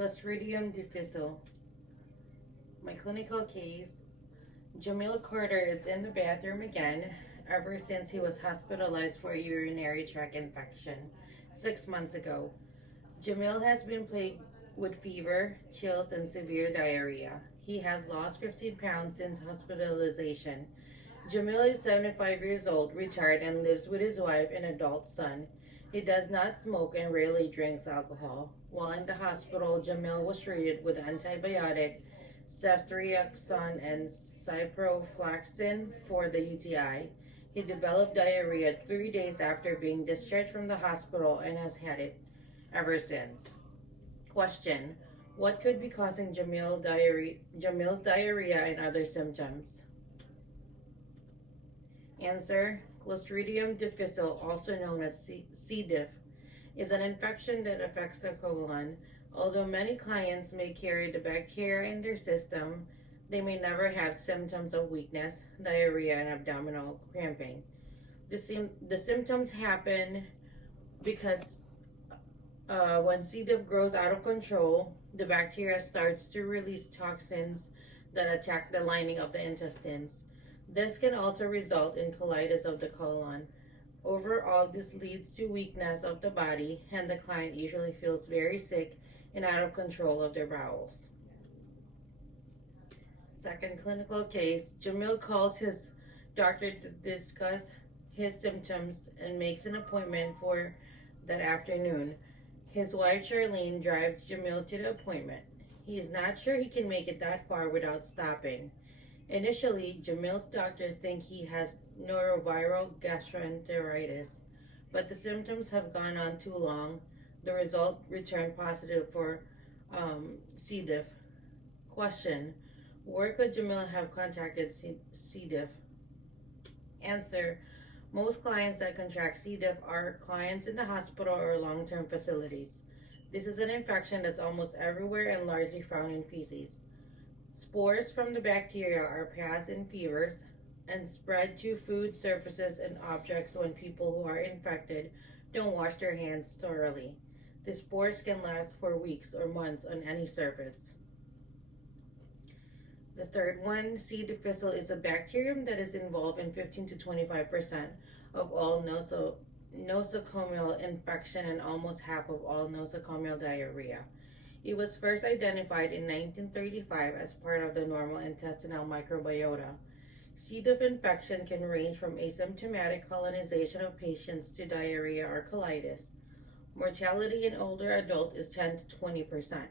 Clostridium difficile. My clinical case, Jamil Carter is in the bathroom again ever since he was hospitalized for a urinary tract infection 6 months ago. Jamil has been plagued with fever, chills, and severe diarrhea. He has lost 15 pounds since hospitalization. Jamil is 75 years old, retired, and lives with his wife and adult son. He does not smoke and rarely drinks alcohol. While in the hospital, Jamil was treated with antibiotic, ceftriaxone, and ciprofloxacin for the UTI. He developed diarrhea 3 days after being discharged from the hospital and has had it ever since. Question: what could be causing Jamil's diarrhea and other symptoms? Answer: Clostridium difficile, also known as C. diff, is an infection that affects the colon. Although many clients may carry the bacteria in their system, they may never have symptoms of weakness, diarrhea, and abdominal cramping. The symptoms happen because when C. diff grows out of control, the bacteria starts to release toxins that attack the lining of the intestines. This can also result in colitis of the colon. Overall, this leads to weakness of the body, and the client usually feels very sick and out of control of their bowels. Second clinical case, Jamil calls his doctor to discuss his symptoms and makes an appointment for that afternoon. His wife Charlene drives Jamil to the appointment. He is not sure he can make it that far without stopping. Initially, Jamil's doctor thinks he has noroviral gastroenteritis, but the symptoms have gone on too long. The result returned positive for C. diff. Question: where could Jamil have contracted C. diff? Answer: most clients that contract C. diff are clients in the hospital or long-term facilities. This is an infection that's almost everywhere and largely found in feces. Spores from the bacteria are passed in fevers and spread to food surfaces and objects when people who are infected don't wash their hands thoroughly. The spores can last for weeks or months on any surface. The third one, C. difficile, is a bacterium that is involved in 15 to 25% of all nosocomial infection and almost half of all nosocomial diarrhea. It was first identified in 1935 as part of the normal intestinal microbiota. C. diff infection can range from asymptomatic colonization of patients to diarrhea or colitis. Mortality in older adults is 10 to 20%.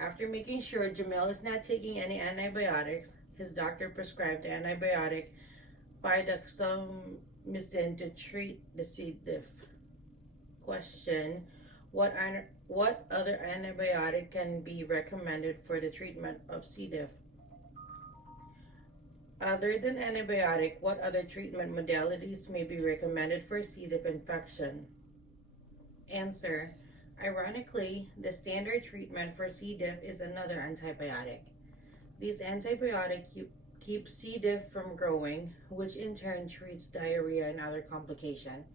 After making sure Jamil is not taking any antibiotics, his doctor prescribed the antibiotic fidaxomicin to treat the C. diff. Question: what other antibiotic can be recommended for the treatment of C. diff? Other than antibiotic, what other treatment modalities may be recommended for C. diff infection? Answer: ironically, the standard treatment for C. diff is another antibiotic. These antibiotics keep C. diff from growing, which in turn treats diarrhea and other complications.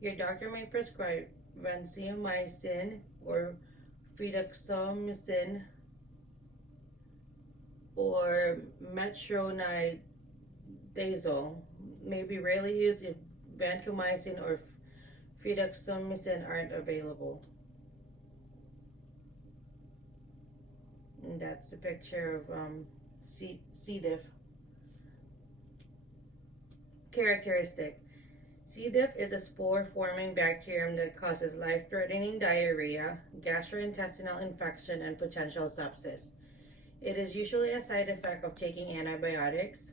Your doctor may prescribe vancomycin or fidaxomicin or metronidazole. May be rarely used if vancomycin or fidaxomicin aren't available. And that's a picture of C. diff. Characteristic: C. diff is a spore-forming bacterium that causes life-threatening diarrhea, gastrointestinal infection, and potential sepsis. It is usually a side effect of taking antibiotics.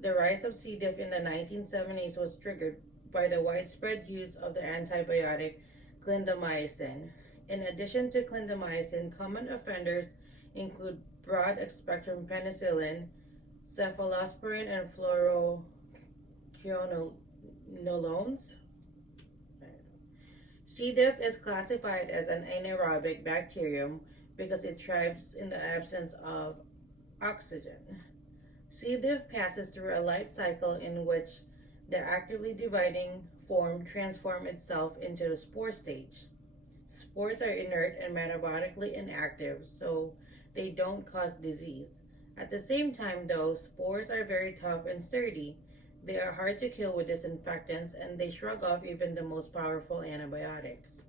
The rise of C. diff in the 1970s was triggered by the widespread use of the antibiotic clindamycin. In addition to clindamycin, common offenders include broad-spectrum penicillin, cephalosporin, and fluoroquinolones. C. diff is classified as an anaerobic bacterium because it thrives in the absence of oxygen. C. diff passes through a life cycle in which the actively dividing form transforms itself into the spore stage. Spores are inert and metabolically inactive, so they don't cause disease. At the same time, though, spores are very tough and sturdy. They are hard to kill with disinfectants, and they shrug off even the most powerful antibiotics.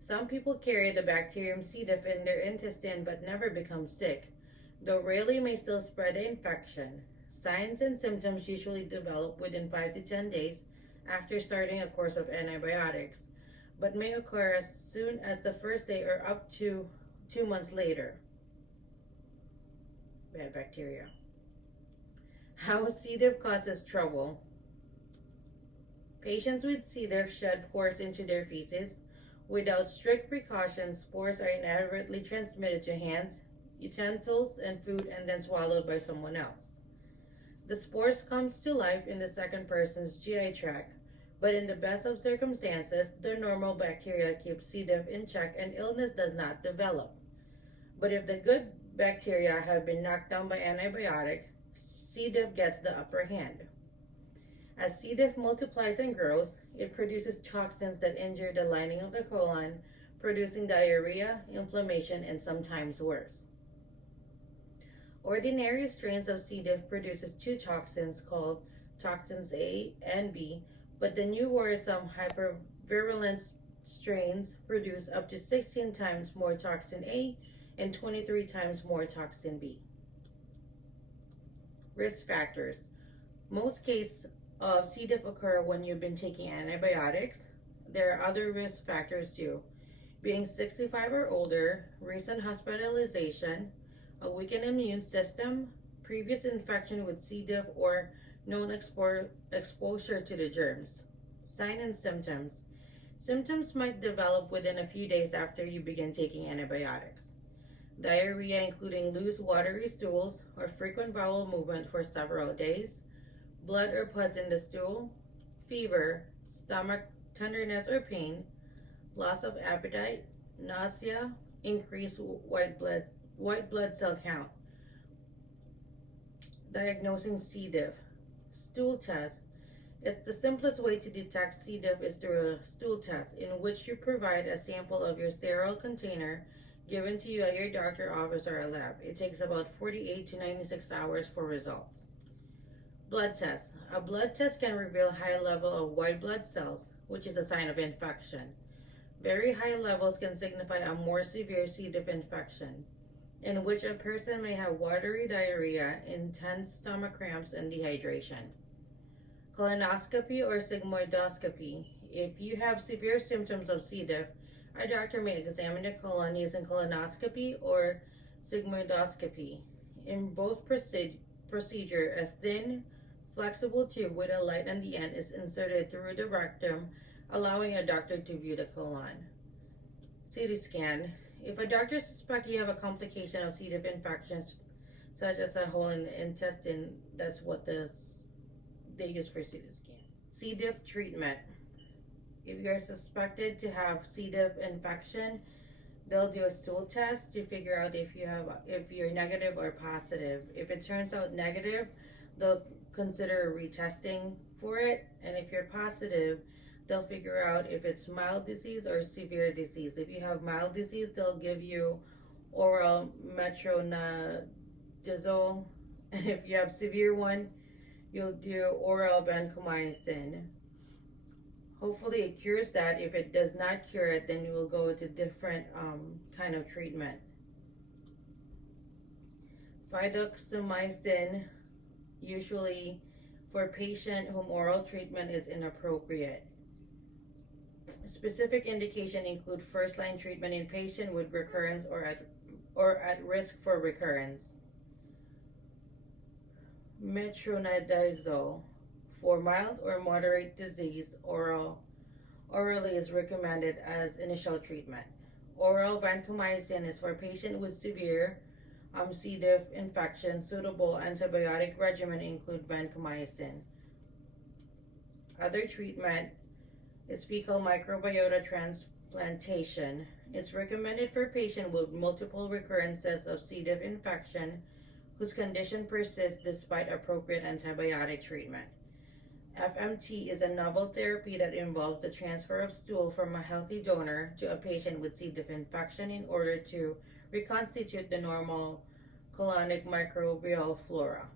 Some people carry the bacterium C. diff in their intestine but never become sick, though rarely may still spread the infection. Signs and symptoms usually develop within 5 to 10 days after starting a course of antibiotics, but may occur as soon as the first day or up to 2 months later. Bad bacteria. How C. diff causes trouble. Patients with C. diff shed pores into their feces. Without strict precautions, spores are inadvertently transmitted to hands, utensils, and food, and then swallowed by someone else. The spores comes to life in the second person's GI tract, but in the best of circumstances, the normal bacteria keep C. diff in check and illness does not develop. But if the good bacteria have been knocked down by antibiotic, C. diff gets the upper hand. As C. diff multiplies and grows, it produces toxins that injure the lining of the colon, producing diarrhea, inflammation, and sometimes worse. Ordinary strains of C. diff produces two toxins called toxins A and B, but the new worrisome hypervirulent strains produce up to 16 times more toxin A and 23 times more toxin B. Risk factors. Most cases of C. diff occur when you've been taking antibiotics. There are other risk factors too. Being 65 or older, recent hospitalization, a weakened immune system, previous infection with C. diff, or known exposure to the germs. Signs and symptoms. Symptoms might develop within a few days after you begin taking antibiotics. Diarrhea, including loose, watery stools or frequent bowel movement for several days. Blood or pus in the stool. Fever, stomach tenderness or pain. Loss of appetite, nausea, increased white blood cell count. Diagnosing C. diff. Stool test. It's the simplest way to detect C. diff is through a stool test, in which you provide a sample of your sterile container given to you at your doctor office or a lab. It takes about 48 to 96 hours for results. Blood test. A blood test can reveal high level of white blood cells, which is a sign of infection. Very high levels can signify a more severe C. diff infection, in which a person may have watery diarrhea, intense stomach cramps, and dehydration. Colonoscopy or sigmoidoscopy. If you have severe symptoms of C. diff, a doctor may examine the colon using colonoscopy or sigmoidoscopy. In both procedure, a thin, flexible tube with a light on the end is inserted through the rectum, allowing a doctor to view the colon. CT scan. If a doctor suspects you have a complication of C. diff infections, such as a hole in the intestine, that's what they use for CT scan. C. diff treatment. If you're suspected to have C. diff infection, they'll do a stool test to figure out if you're negative or positive. If it turns out negative, they'll consider retesting for it, and if you're positive, they'll figure out if it's mild disease or severe disease. If you have mild disease, they'll give you oral metronidazole, and if you have severe one, you'll do oral vancomycin. Hopefully it cures that. If it does not cure it, then you will go to different kind of treatment. Fidaxomicin, usually for patient whom oral treatment is inappropriate. Specific indication include first-line treatment in patient with recurrence or at risk for recurrence. Metronidazole for mild or moderate disease, orally is recommended as initial treatment. Oral vancomycin is for patient with severe C. diff infection. Suitable antibiotic regimen include vancomycin. Other treatment is fecal microbiota transplantation. It's recommended for patients with multiple recurrences of C. diff infection whose condition persists despite appropriate antibiotic treatment. FMT is a novel therapy that involves the transfer of stool from a healthy donor to a patient with C. diff infection in order to reconstitute the normal colonic microbial flora.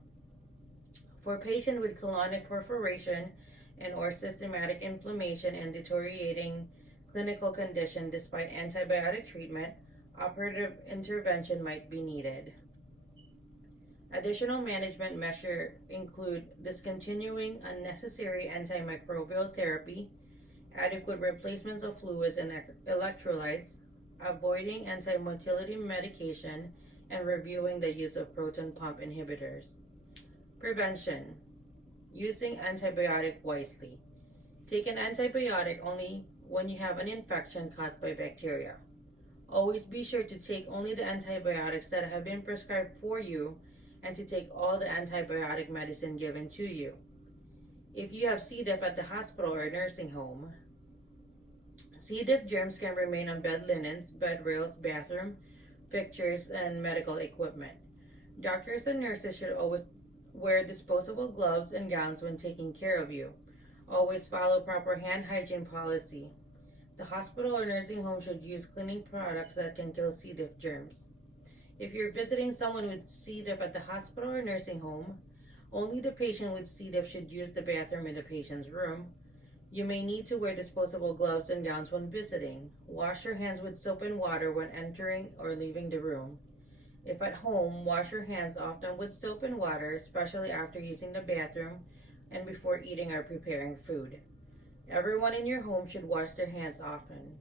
For patients with colonic perforation and or systematic inflammation and deteriorating clinical condition despite antibiotic treatment, operative intervention might be needed. Additional management measures include discontinuing unnecessary antimicrobial therapy, adequate replacements of fluids and electrolytes, avoiding antimotility medication, and reviewing the use of proton pump inhibitors. Prevention: using antibiotic wisely. Take an antibiotic only when you have an infection caused by bacteria. Always be sure to take only the antibiotics that have been prescribed for you and to take all the antibiotic medicine given to you. If you have C. diff at the hospital or nursing home, C. diff germs can remain on bed linens, bed rails, bathroom fixtures, and medical equipment. Doctors and nurses should always wear disposable gloves and gowns when taking care of you. Always follow proper hand hygiene policy. The hospital or nursing home should use cleaning products that can kill C. diff germs. If you're visiting someone with C. diff at the hospital or nursing home, only the patient with C. diff should use the bathroom in the patient's room. You may need to wear disposable gloves and gowns when visiting. Wash your hands with soap and water when entering or leaving the room. If at home, wash your hands often with soap and water, especially after using the bathroom and before eating or preparing food. Everyone in your home should wash their hands often.